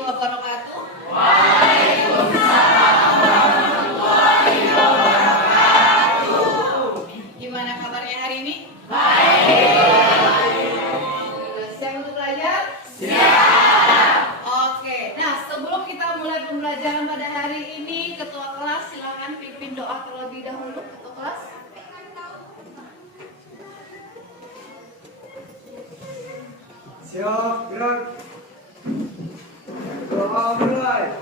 warahmatullahi wabarakatuh. Waalaikumsalam warahmatullahi wabarakatuh. Gimana kabarnya hari ini? Baik. Siap untuk belajar? Siap. Oke. Nah, sebelum kita mulai pembelajaran pada hari ini, ketua kelas silakan pimpin doa terlebih dahulu. Ketua kelas. Siap, gerak. Doa mulai.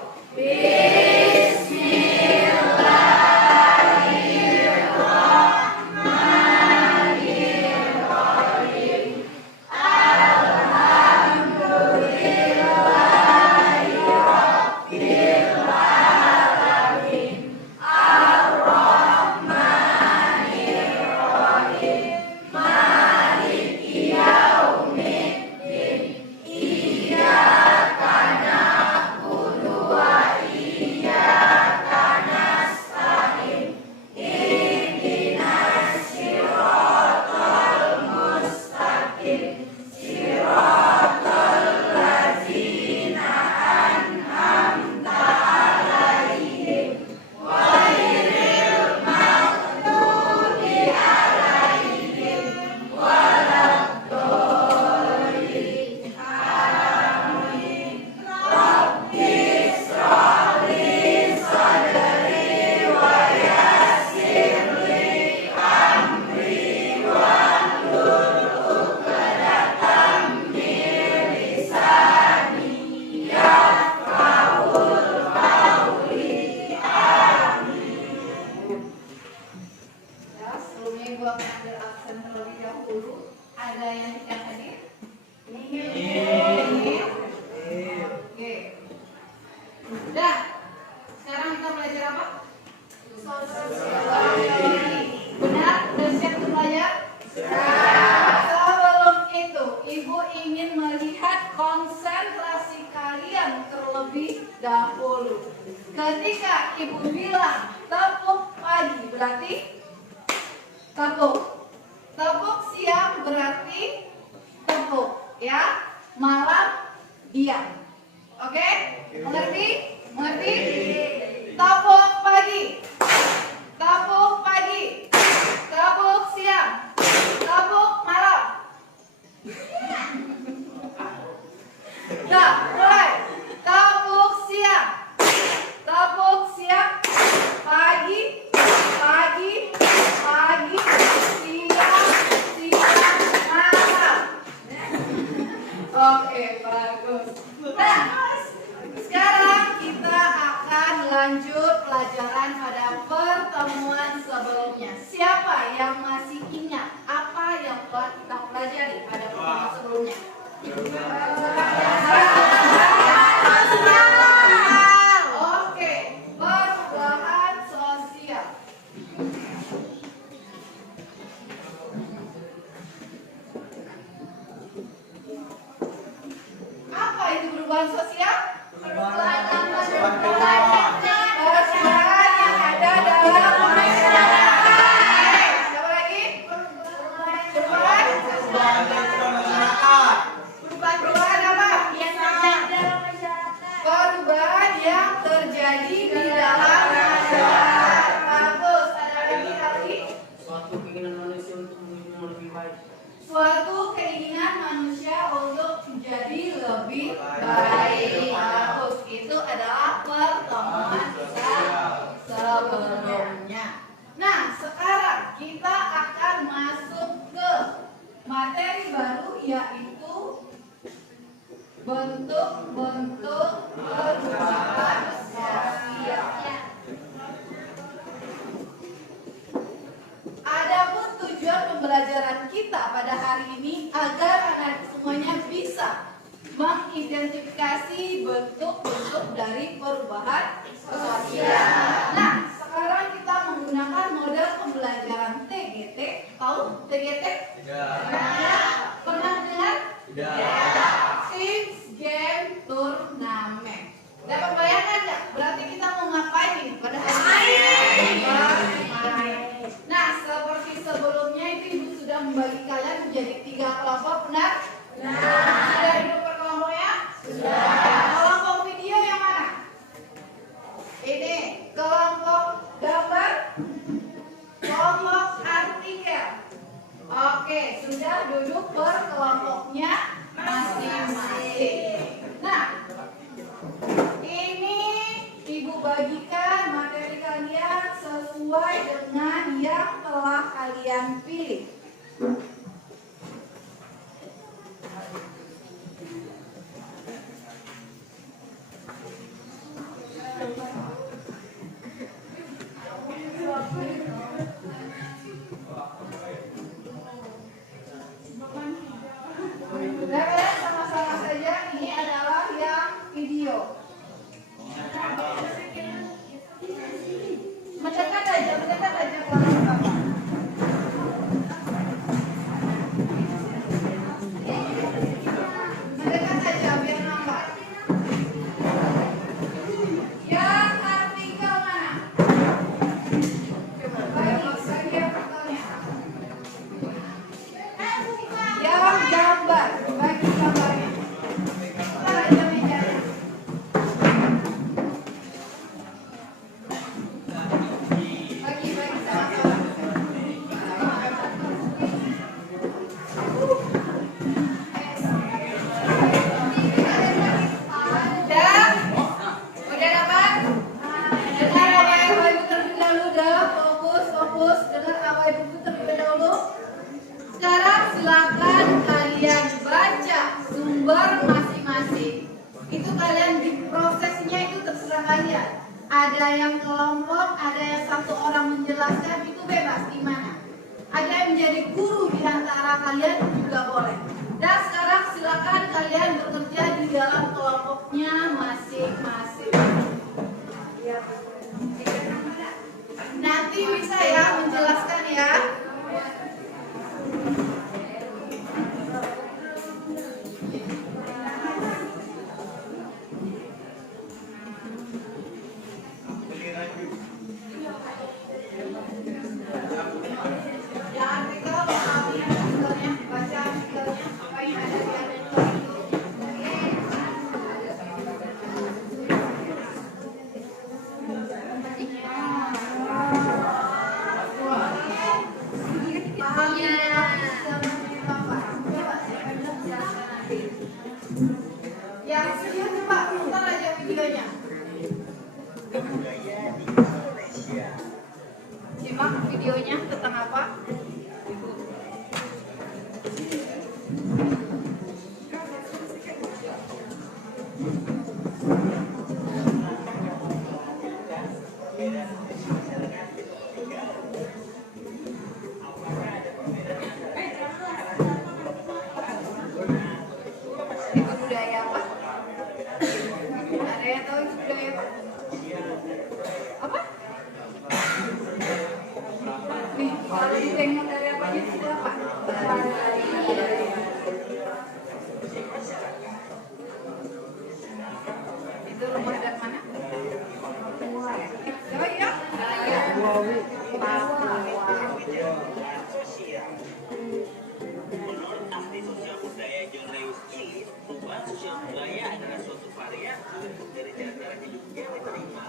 Ketika ibu bilang tepuk pagi berarti tepuk. Tepuk siang berarti tepuk, ya. Malam diam. Oke? Mengerti? Mengerti? Tepuk pagi. Tepuk pagi. Tepuk siang. Tepuk malam. Nah, mulai. Tepuk siang. Tepuk siang, pagi, pagi, pagi, siang, siang, malam. Oke, bagus. Nah, sekarang kita akan lanjut pelajaran pada pertemuan sebelumnya. Siapa yang masih ingat apa yang telah kita pelajari pada pertemuan sebelumnya? Oke, perubahan sosial. Apa itu perubahan sosial? Perubahan yang ada dalam masyarakat. Siapa lagi? Perubahan apa? Perubahan yang terjadi di dalam masyarakat. Bagus. Ada lagi? Suatu keinginan manusia untuk menjadi lebih baik. Suatu keinginan manusia untuk menjadi lebih baik. Bagus. Itu adalah pertemuan kita sebelumnya. Nah, sekarang kita akan masuk ke materi baru, yaitu bentuk-bentuk perubahan sosial. Adapun tujuan pembelajaran kita pada hari ini agar anak semuanya bisa mengidentifikasi bentuk-bentuk dari perubahan sosial. Nah, sekarang kita menggunakan model pembelajaran TGT. Tahu TGT? Tidak. Pernah dengar? Tidak. Things Game Turnamen. Dapat bayangkan nggak? Berarti kita mau ngapain ini pada hari ini? Bermain. Nah, seperti sebelumnya itu ibu sudah membagi kalian menjadi 3 kelompok, benar? Sudah hidup per kelompoknya? Sudah. Kelompok kalian di prosesnya itu terserah kalian. Ada yang kelompok, ada yang satu orang menjelaskan, itu bebas gimana. Ada yang menjadi guru di antara kalian juga boleh. Dan sekarang silakan kalian bekerja di dalam kelompoknya masing-masing. Nanti bisa ya menjelaskan ya. Simak videonya tentang apa? Itu budaya apa? Ada yang tahu itu budaya apa? Apa? Nih, kalau ditengok dari apanya itu apa? Itu rumah dari mana? Oh iya? Menurut ahli sosial budaya John Lewis ini, perubahan sosial budaya adalah suatu variasi dari cara hidup yang diterima.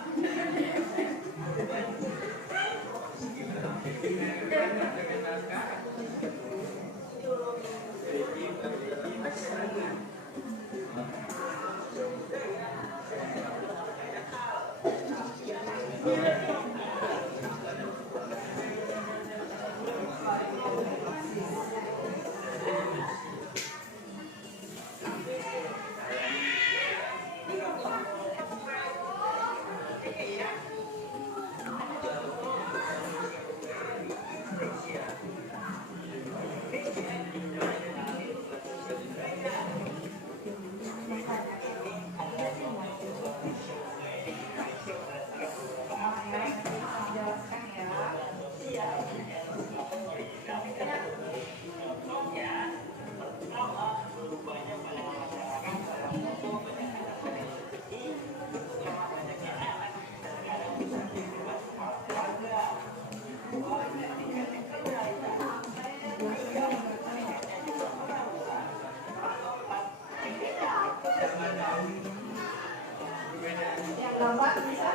Gambar bisa?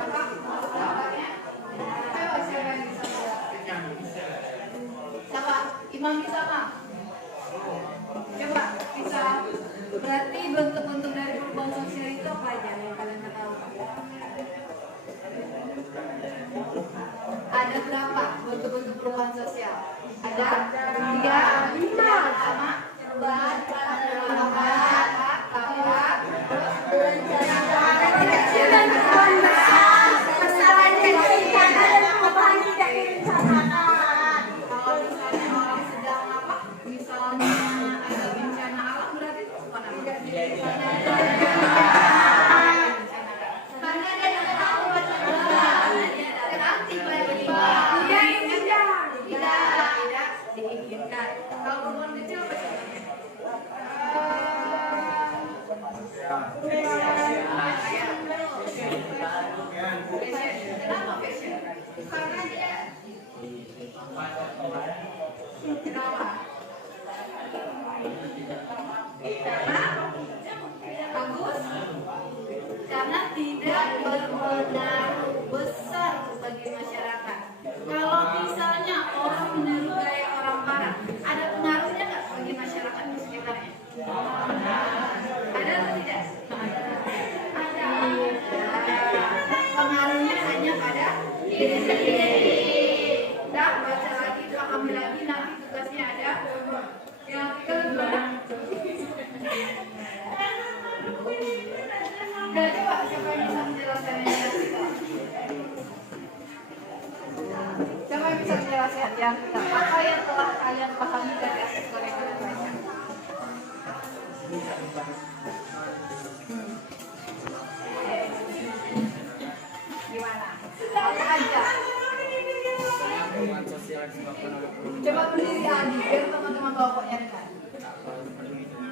Gambarnya? Ayo siapa yang bisa menjelaskan? Siapa? Imam bisa Pak? Coba bisa. Berarti bentuk-bentuk dari perubahan sosial itu apa aja yang kalian tahu? Ada berapa bentuk-bentuk perubahan sosial? Ada 3, 5. Pertama, perubahan karena tidak berpengaruh besar bagi masyarakat. Kalau misalnya orang meniru gaya orang barat, ada pengaruhnya nggak bagi masyarakat di sekitarnya? Ada atau tidak? Ada. Pengaruhnya hanya pada diri sendiri. Dan baca lagi, pahami lagi, nanti tugasnya ada yang kedua. Dan coba siapa yang bisa menjelaskan yang kita? Siapa yang bisa menjelaskan yang kita? Apa yang telah kalian pahami dari aspek gorengan dan banyak? Gimana? Apa aja? Hubungan sosial disebabkan oleh perubahan. Coba berdiri Adi, biar teman-teman kelompoknya kan.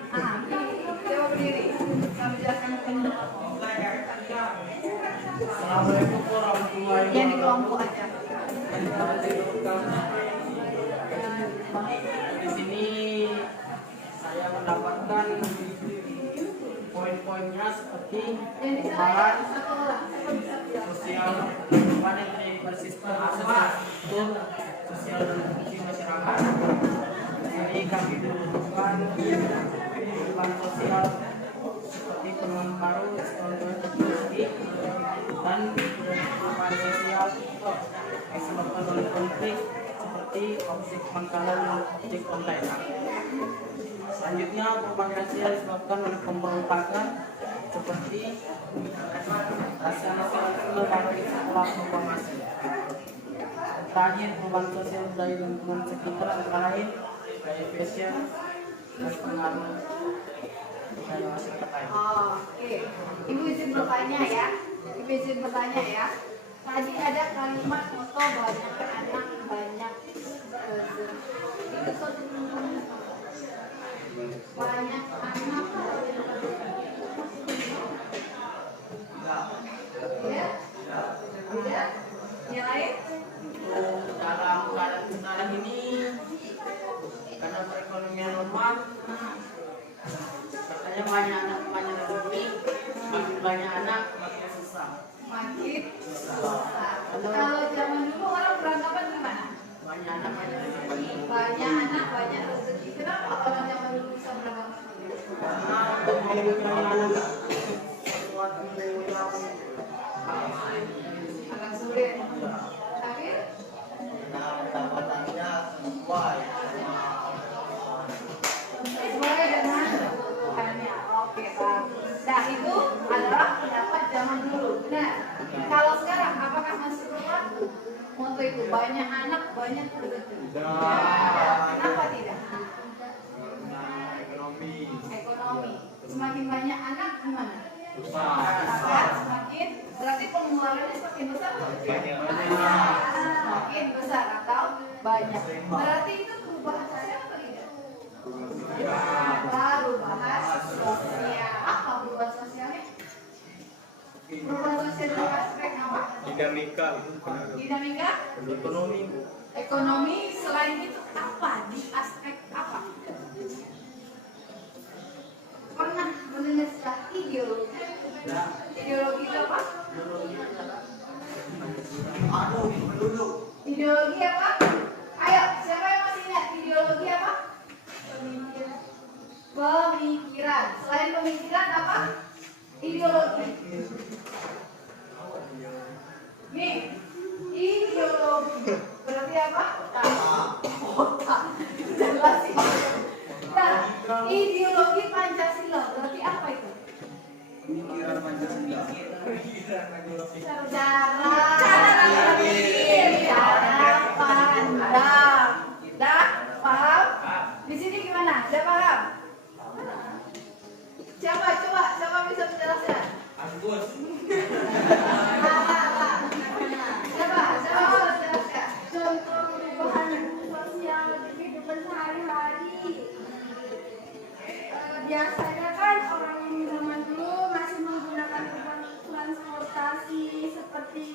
Coba berdiri. Saya menjelaskan mungkin. Assalamualaikum warahmatullahi Yang di wabarakatuh. kelompok aja. Di sini saya mendapatkan poin-poinnya seperti Yang di sana perubahan satu orang. Siapa bisa bilang? sosial, perubahan yang terjadi pada sistem sosial dan fungsi masyarakat. Jadi kami menemukan perubahan sosial seperti penemuan baru teknologi dan perubahan sosial disebabkan oleh konflik seperti objek pangkalan dan objek kontainer. Selanjutnya perubahan sosial disebabkan oleh pemberontakan seperti rasa nasionalisme bagi sekolah proklamasi. Terakhir perubahan sosial dari lingkungan sekitar antara lain gaya fashion dan pengaruh dari masyarakat lain. Oke, Ibu izin bertanya ya. Ibu izin bertanya ya. Tadi ada kalimat foto banyak anak banyak itu banyak anak ya ya yang lain Dalam keadaan sekarang ini karena perekonomian lemah, katanya banyak anak banyak rezeki, makin banyak anak makin susah. makin susah. Kalau zaman dulu orang beranggapan gimana? Banyak anak banyak rezeki. Banyak anak banyak rezeki. Kenapa orang zaman dulu bisa beranggapan begitu? Karena untuk mempunyai anak sesuatu yang Agak sulit. Akhir sesuai dengan kebutuhannya. Oke, bagus. Nah, itu adalah pendapat zaman dulu. Benar. Kalau sekarang, apakah masih berlaku? Moto itu banyak anak, banyak rezeki. Kenapa tidak? Ekonomi. Semakin banyak anak gimana? Maka semakin berarti pengeluarannya semakin besar. Semakin besar atau banyak. Berarti itu perubahan sosial atau tidak? Perubahan sosial. Apa perubahan sosialnya? Perubahan sosial dalam aspek apa? Dinamika Dinamika ekonomi. ekonomi. Selain itu apa? Di aspek apa? Pernah mendengar istilah ideologi? Ideologi itu apa? Ideologi apa? Ayo, siapa yang masih ingat ideologi apa? Pemikiran. Selain pemikiran apa? Ideologi. Nih, ideologi berarti apa? Otak. Jelas sih. Nah, ideologi Pancasila berarti apa itu? Cara berpikir, cara pandang. Dah paham? Di sini gimana? Udah paham? Coba bisa menjelaskan? Coba menjelaskan. Contoh perubahan sosial di kehidupan sehari-hari. Biasanya kan orang zaman dulu masih menggunakan transportasi seperti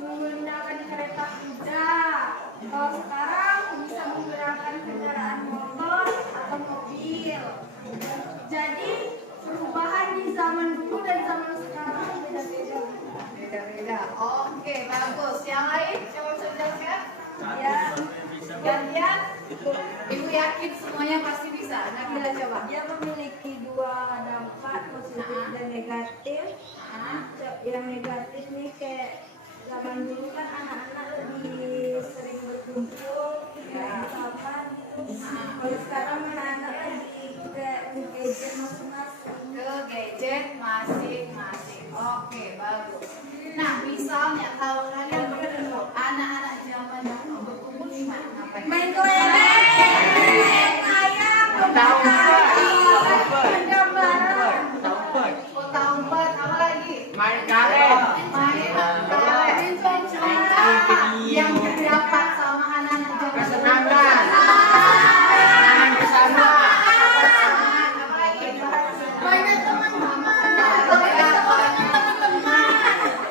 menggunakan kereta kuda. Kalau sekarang bisa menggunakan kendaraan motor atau mobil. Jadi perubahan di zaman dulu dan zaman sekarang beda-beda. Beda-beda. Oke, bagus. Yang lain coba bisa menjelaskan? Ya, Gantian. Ibu yakin semuanya pasti bisa. Nabila coba. dia memiliki dua dampak, positif dan negatif. Yang negatif nih kayak zaman dulu kan anak-anak lebih sering berkumpul, misalkan. Kalau sekarang anak-anak lebih ke gadget masing-masing. Ke gadget subjek masing-masing. Oke, bagus. Nah, misalnya kalau kalian bertemu anak-anak zaman dahulu berkumpul di mana? Ngapain? Main kelereng, main ayam, gambaran. Kota umpet, apa lagi? Main karet. Main karet. Yang terdapat sama anak-anak zaman Kesenangan. Kesenangan bersama. apa lagi? Banyak teman-teman.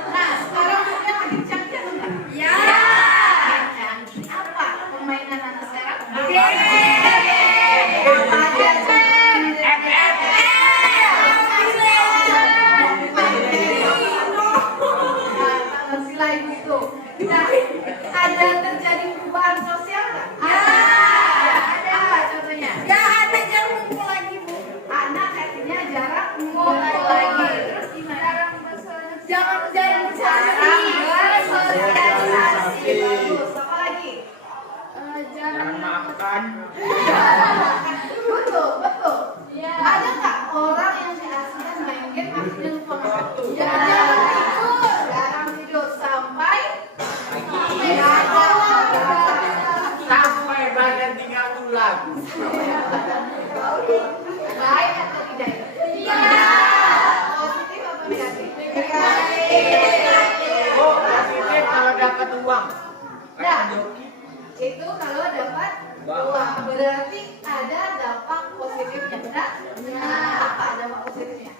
Nah, sekarang udah makin cantik enggak? Ya. Apa permainan anak sekarang? Selain itu, nah, ada terjadi perubahan sosial nggak? Ada. Apa contohnya? Ya, anak yang ngumpul lagi, Bu. Anak akhirnya jarang ngumpul lagi. Terus gimana? Jangan Bersosialisasi. Bagus. Apa lagi? Jangan makan. Betul, betul. Ada nggak orang yang diasingkan main game akhirnya lupa makan? Jarang tidur sampai Sampai badan 3 bulan. baik atau tidak? Positif atau negatif? Oh, positif kalau dapat uang. Nah, itu kalau dapat uang berarti ada dampak positifnya, benar? Apa dampak positifnya?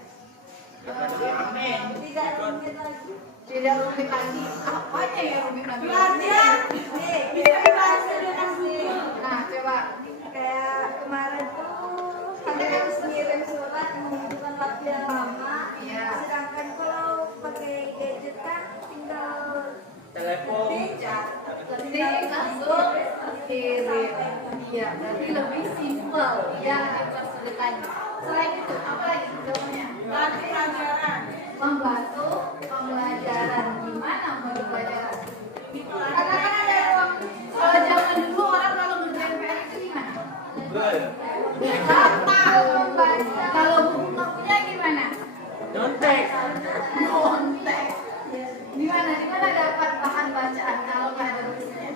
Tidak rumit lagi. Tidak rumit lagi. Apanya yang rumit lagi? Belajar. Bisa dibantu dengan sendiri. Nah, coba. Kayak kemarin tuh kita harus ngirim surat membutuhkan waktu yang lama. Iya. Sedangkan kalau pakai gadget kan tinggal Telepon. Ketik langsung kirim. Iya, berarti lebih simpel. Iya, dipersulitannya. Selain itu, apa lagi contohnya? pelajaran. Membantu pembelajaran. Gimana membantu pelajaran? Karena kan ada ruang. Kalau zaman dulu orang kalau ngerjain PR itu gimana? Apa membaca? Kalau buku nggak punya gimana? Nyontek. Kontek. Di mana dapat bahan bacaan kalau nggak ada bukunya?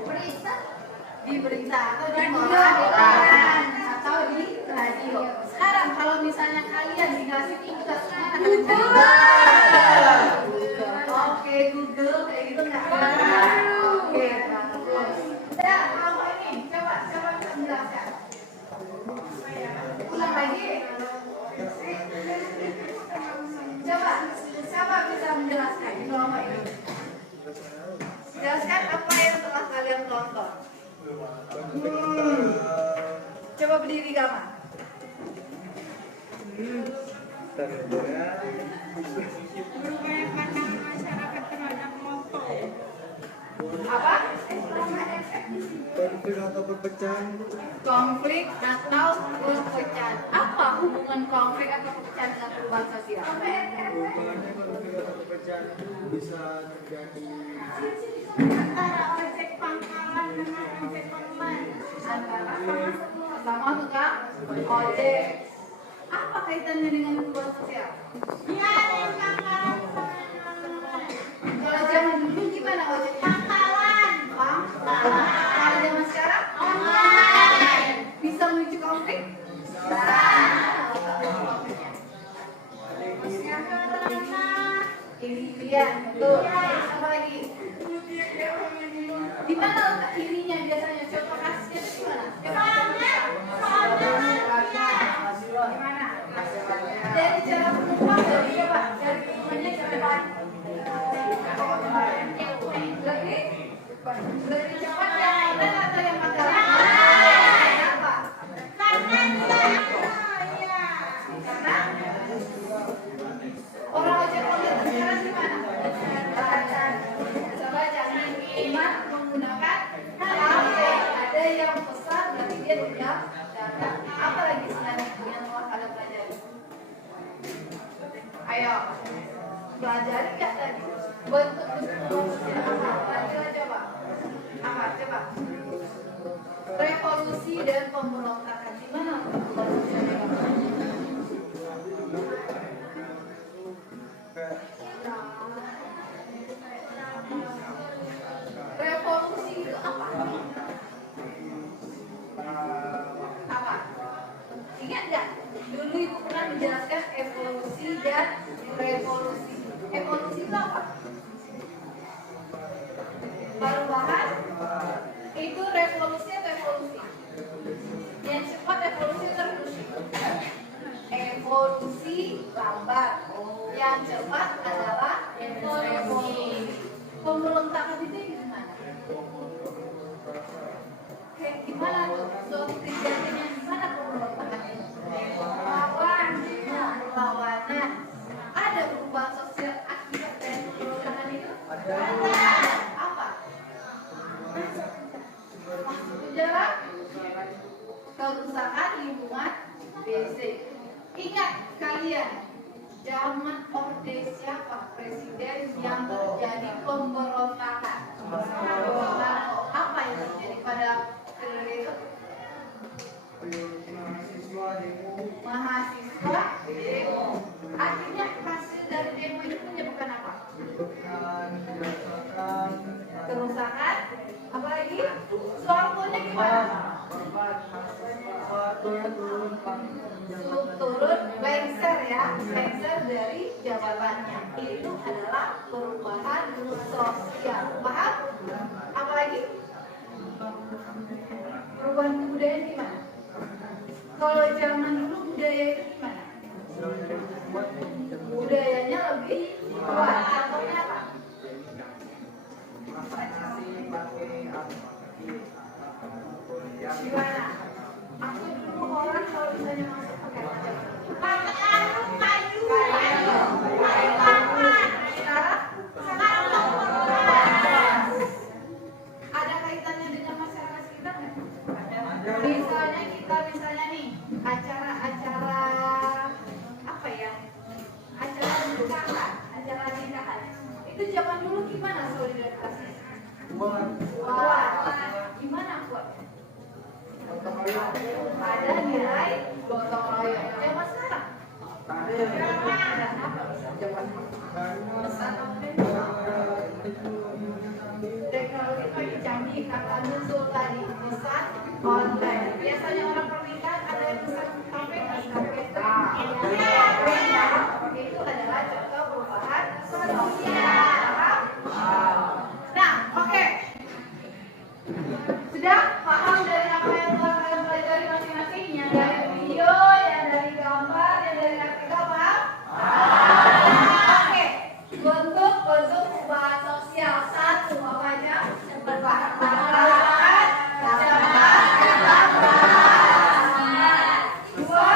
Di berita atau di koran atau di radio. Sekarang kalau misalnya kalian dikasih tugas mana kalian cari? Oke, Google kayak gitu nggak? Oke, bagus. Ya, kalau ini coba bisa menjelaskan. Ulang lagi. Coba, siapa bisa menjelaskan di kelompok ini? Jelaskan apa yang telah kalian tonton. Coba berdiri Gama. Berubahnya pandangan masyarakat terhadap motor. Apa? Konflik atau perpecahan Konflik atau perpecahan. Apa hubungan konflik atau perpecahan dengan perubahan sosial? hubungannya konflik atau perpecahan itu bisa terjadi Antara ojek pangkalan dengan ojek online. Antara sama tukang ojek. Apa kaitannya dengan perubahan sosial? Ya, ada pangkalan online. Kalau zaman dulu gimana ojek? Pangkalan. Pangkalan. Kalau zaman sekarang? Online. Bisa memicu konflik? Ini dia, tuh. Apa lagi? Di mana letak ininya biasanya? Contoh kasusnya itu di mana? Di mana? Dari cara penumpang dari coba dari penumpangnya cepat. Lebih cepat yang online atau yang pangkalan? Kenapa? Karena orang ojek online sekarang di mana? Coba jangan cuma menggunakan HP. Ada yang pesan tapi dia tidak datang. Apa lagi sebenarnya yang telah kalian pelajari? Ayo, pelajari nggak tadi? Bentuk-bentuk apa? Pelajari coba. Apa? Coba. Revolusi dan pemberontakan di mana? revolusi. Evolusi itu apa? Perubahan. Itu revolusi atau evolusi? Yang cepat evolusi atau revolusi? Evolusi lambat. Yang cepat adalah evolusi. Pemberontakan itu gimana? Kayak gimana tuh? Suatu kejadian yang gimana pemberontakan itu? Perlawanan. Ada perubahan sosial akibat dari pemberontakan itu? Ada. Apa? Masuk penjara? Kerusakan lingkungan basic. Ingat kalian, zaman Orde siapa presiden yang terjadi pemberontakan? Apa yang terjadi pada periode itu? Mahasiswa demo. Artinya hasil dari demo itu menyebabkan apa? Kerusakan. Apa lagi? Soalnya gimana? Turun lengser ya, lengser dari jabatannya. Itu adalah perubahan sosial. Paham? Apalagi? Perubahan kebudayaan gimana? Kalau zaman dulu budaya itu gimana? Budayanya lebih kuat atau apa? Gimana? Aku dulu orang kalau misalnya masuk pakai kayu. Ada kaitannya dengan masyarakat sekitar nggak? Misalnya nih acara apa ya? Acara nikahan. Itu zaman dulu gimana solidaritasnya? Kuat. Gimana kuatnya? Ada nilai gotong royong. Zaman sekarang? Teknologi makin canggih, kata Nuzul tadi, pesan online. Biasanya orang pernikahan ada yang pesan sampai itu adalah contoh perubahan sosial. Nah, oke. Sudah paham dari apa yang telah kalian pelajari masing-masing? Yang dari video, yang dari gambar, yang dari artikel, paham? Oke. Bentuk perubahan sosial. Satu, apa aja? Perubahan. Dua,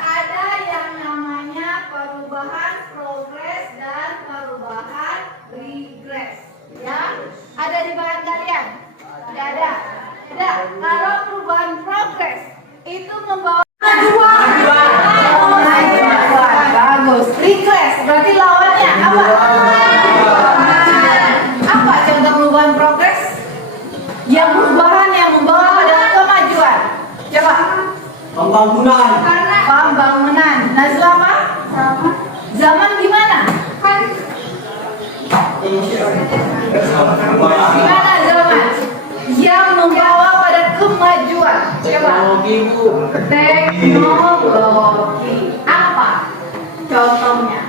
ada yang namanya perubahan progres dan perubahan regres. Ya, ada di bahan kalian? Tidak ada. Tidak. Kalau perubahan progres itu membawa kemajuan. Bagus. Regress berarti lawannya apa? Apa contoh perubahan progres? Yang perubahan yang membawa pada kemajuan. Coba. Pembangunan. Nazla apa? Zaman gimana? Gimana zaman? Yang membawa pada kemajuan. Coba. Teknologi. Apa contohnya?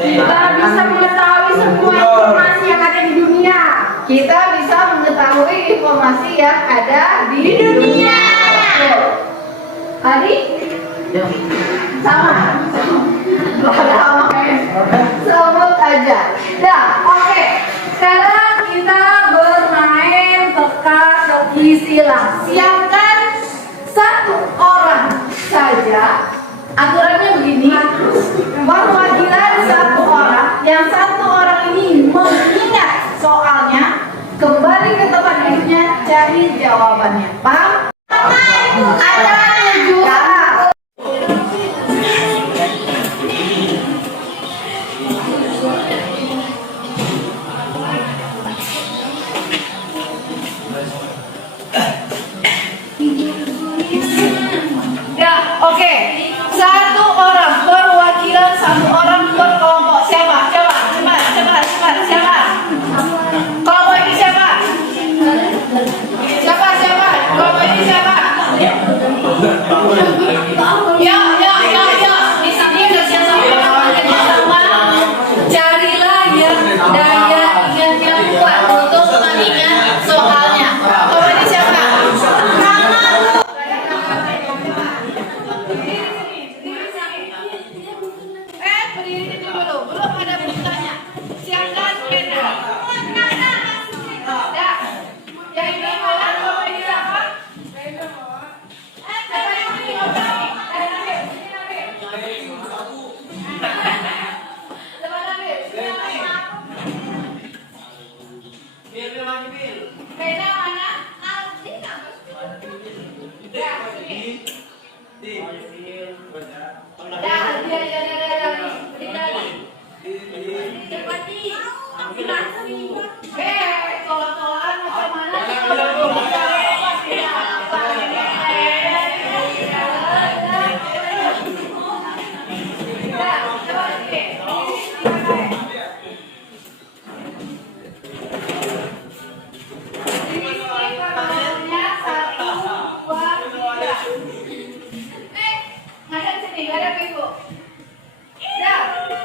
Kita bisa mengetahui semua informasi yang ada di dunia. Kita bisa mengetahui informasi yang ada di dunia. Tadi sama. Sebut aja. Dah, oke. Sekarang kita bermain teka-teki silang. Siapkan satu orang saja. Aturannya begini. Perwakilan satu orang. Yang satu orang ini mengingat soalnya, kembali ke tempat duduknya, cari jawabannya. Paham? Ada 7 hal. Ya, oke. Satu orang perwakilan satu orang berkelompok. Siapa? Coba, cepat. Siapa? Pena mana? Ya, sini. Dah, dia. Tolak-tolakan macam mana?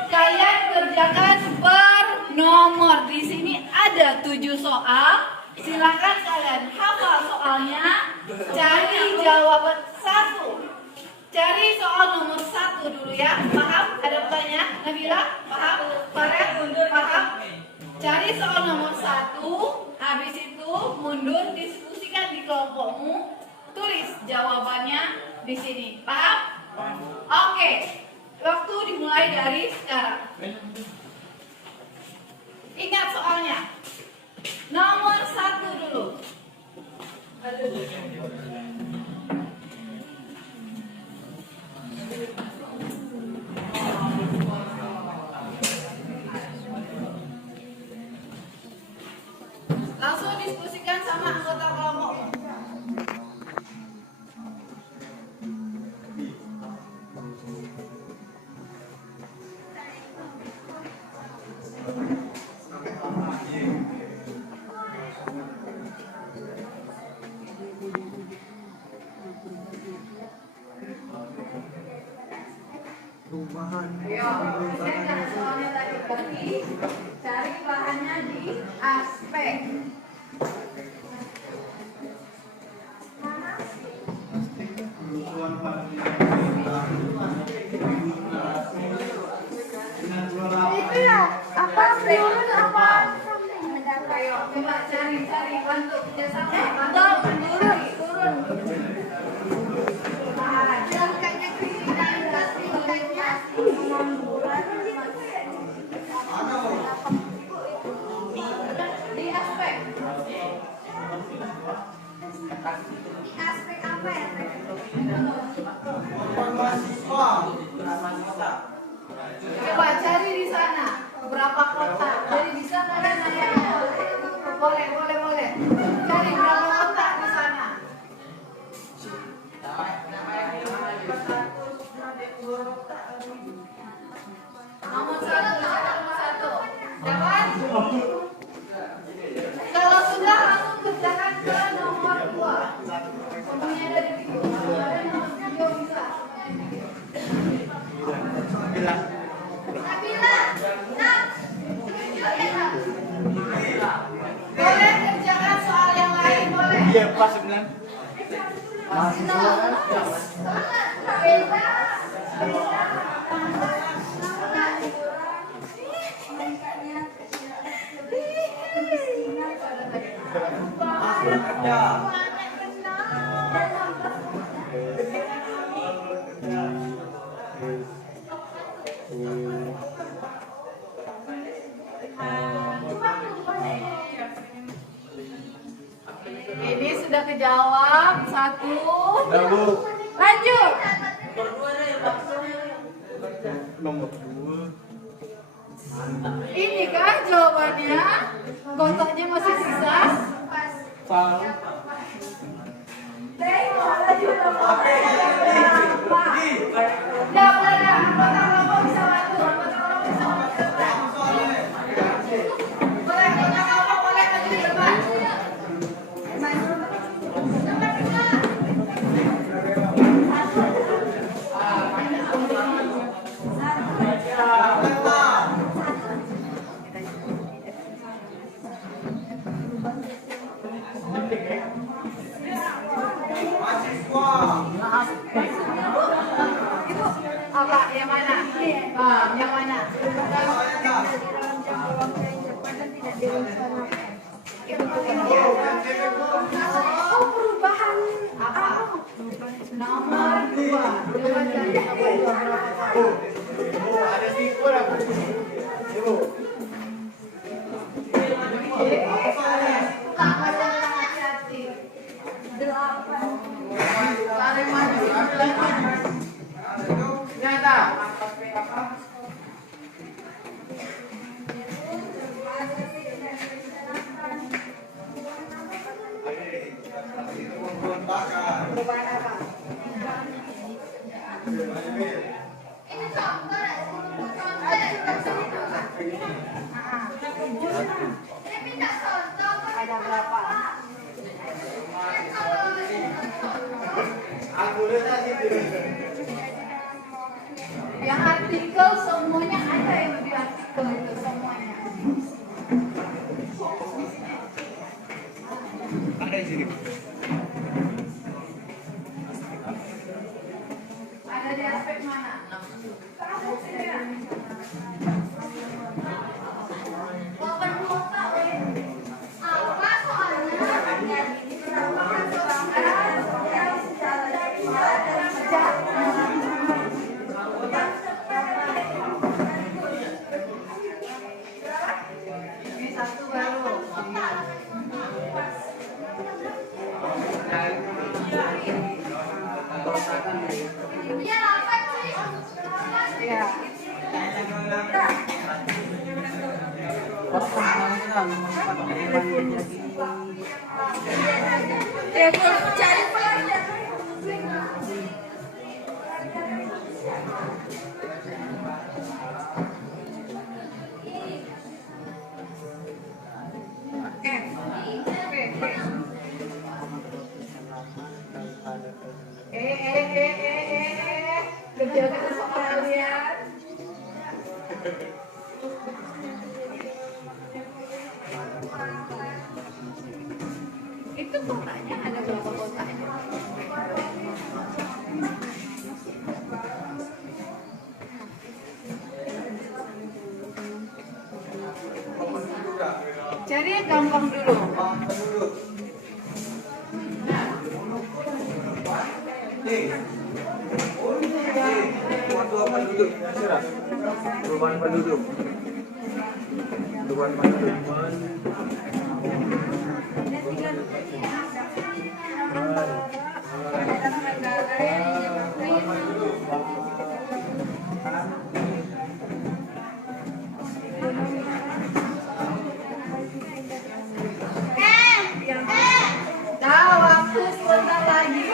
Kalian kerjakan per nomor. Di sini ada 7 soal. Silakan kalian hafal soalnya. Cari jawaban 1. Cari soal nomor 1 dulu ya. Paham? Ada pertanyaan? Nabila? Paham? Farel? Paham? Cari soal nomor 1. Habis itu mundur, diskusikan di kelompokmu. Tulis jawabannya di sini. Paham? Oke. Waktu dimulai dari sekarang. Ingat soalnya. Nomor 1 dulu. Langsung diskusikan sama anggota kelompokmu. Perubahan. Ayo, kerjakan soalnya tadi. Cari bahannya di aspek. Itu ya, apa turun apa? Ayo, coba cari bantu kerjasama. Turun. Di aspek. Aspek apa ya? Coba cari di sana berapa kotak. Jadi bisa kalian nanya. Boleh. Cari berapa kotak di sana. Nomor 1. Dapat? Kalau sudah langsung kerjakan ke nomor 2. Semuanya ada di situ. Kalau ada nomor 3 bisa. Nabila, boleh kerjakan soal yang lain, boleh? Iya, pas 9. Ini sudah kejawab 1. Lanjut. Nomor 2. Ini kan jawabannya. Kotaknya masih sisa. Salah. Dah, boleh dah. Anggota kelompok bisa bantu. Boleh, anggota kelompok boleh maju di depan. Apa? Yang mana? Yang mana? Oh, perubahan Apa? Nomor 2. Coba cari nomor 2. Ada tipu aku. Perubahan apa? Ini contoh ya, contoh ya. Ini minta contoh. Ada berapa? Aku lihat itu. Yang artikel semuanya ada yang di artikel itu semuanya. Ada di sini. Ada di aspek mana? Kamu sini ya. Bapak nota, weh. Apa soalnya? Ini satu baru. Iya, apa sih? Ya. Ya, cari pelajaran. Kerjakan soal kalian. Itu kotanya ada berapa kotanya? Cari yang gampang dulu. Perubahan penduduk. Perubahan penduduk. Perubahan penduduk. Dah, waktu sebentar lagi.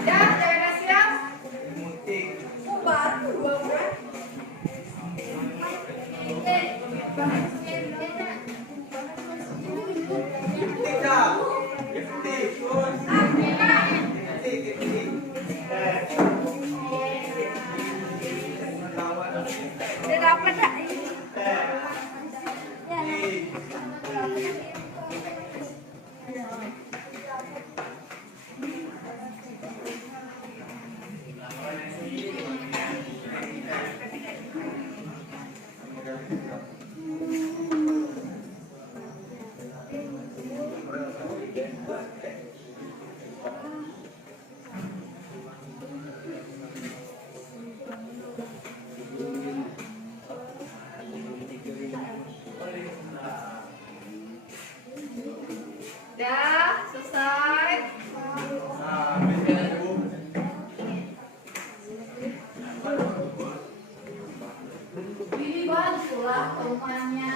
Dah, daerah siap. Udah dapat tak? Dah, selesai. Ini bantulah temannya.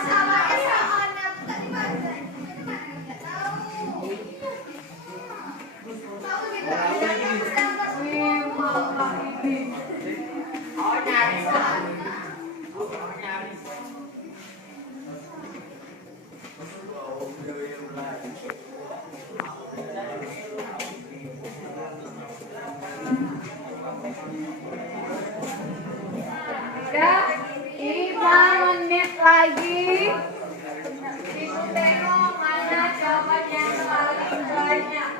Sama soalnya tadi baca. Nggak tahu. Tahu gitu. Oh, nyari sana. Nyari. Dah, 5 menit lagi. Ibu tengok mana jawaban yang paling banyak.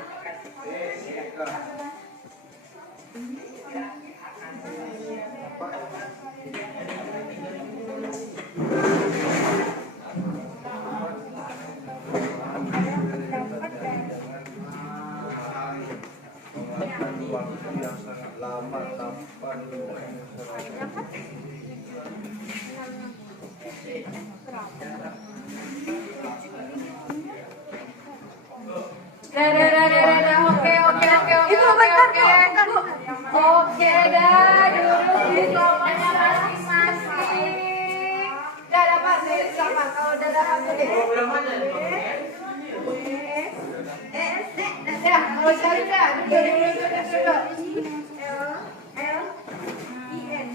waktu yang sangat lama tanpa menemukan Oke, dah duduk di tempatnya masing-masing. Dah dapat dari sama kalau udah dapat deh. Ya, kalau cari dah, duduk. L-I-N.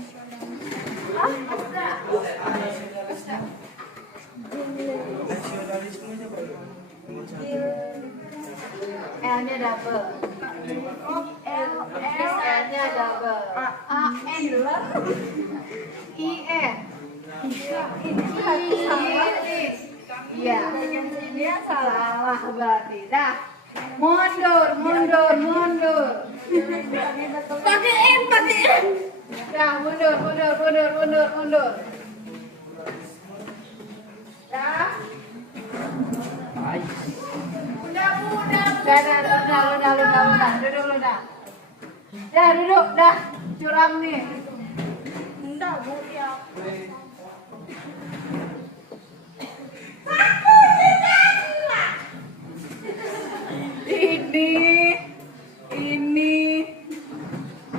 nasionalismenya baru. L-nya double. L-nya double. A-N. I-N. Iya. Dia salah berarti. Dah. Mundur. Pakai N. Dah, mundur. Dah. Udah. Duduk lu dah. Dah, duduk dah. Curam nih. Enggak, Bu, ya.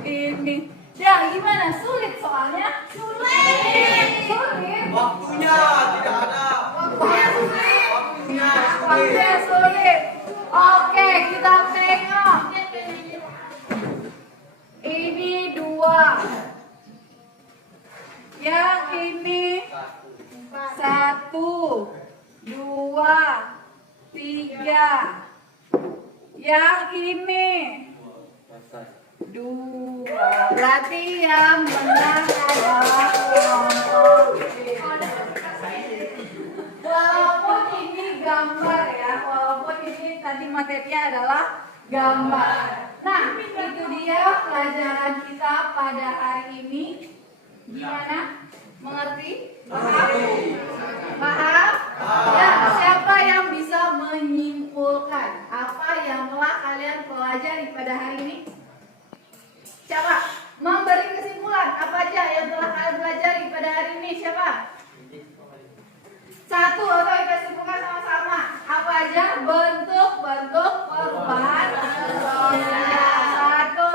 Ini. Ya, gimana? Sulit soalnya? Sulit. Waktunya tidak ada. Waktunya sulit. Oke, kita tengok. Ini 2. Yang ini 1, 2, 3. Yang ini 2. Berarti yang menang adalah kelompok B. Walaupun ini gambar ya, walaupun ini tadi materinya adalah gambar. Nah, itu dia pelajaran kita pada hari ini. Gimana? Mengerti? Paham? Ya, siapa yang bisa menyimpulkan apa yang telah kalian pelajari pada hari ini? Siapa? Memberi kesimpulan apa aja yang telah kalian pelajari pada hari ini? Siapa? Satu, atau kita simpulkan sama-sama. Apa aja bentuk-bentuk perubahan sosial? Satu.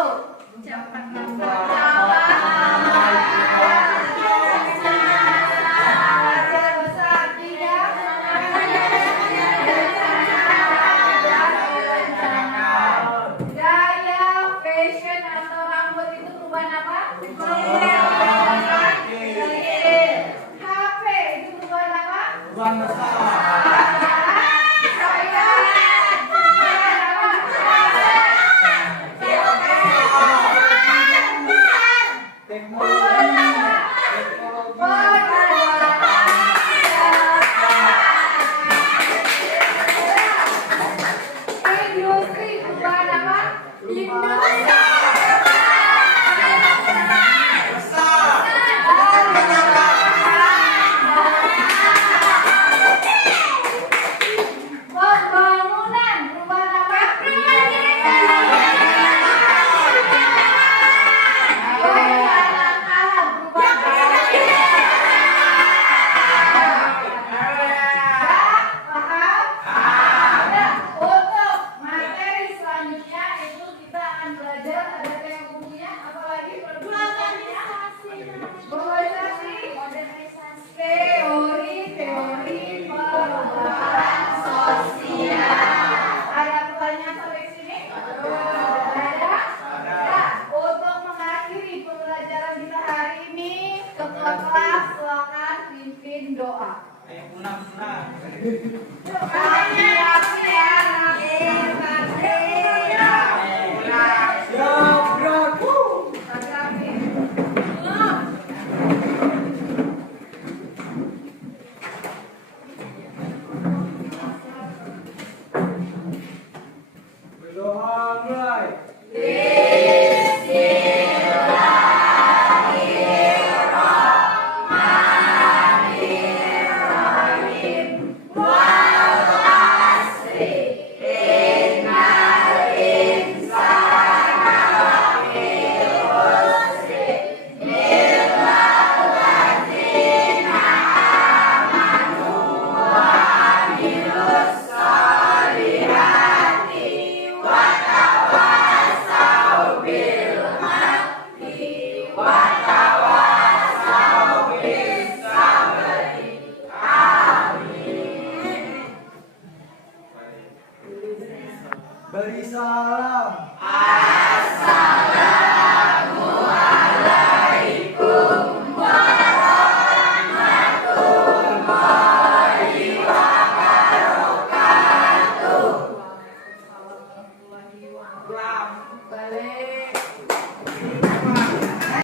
Balik.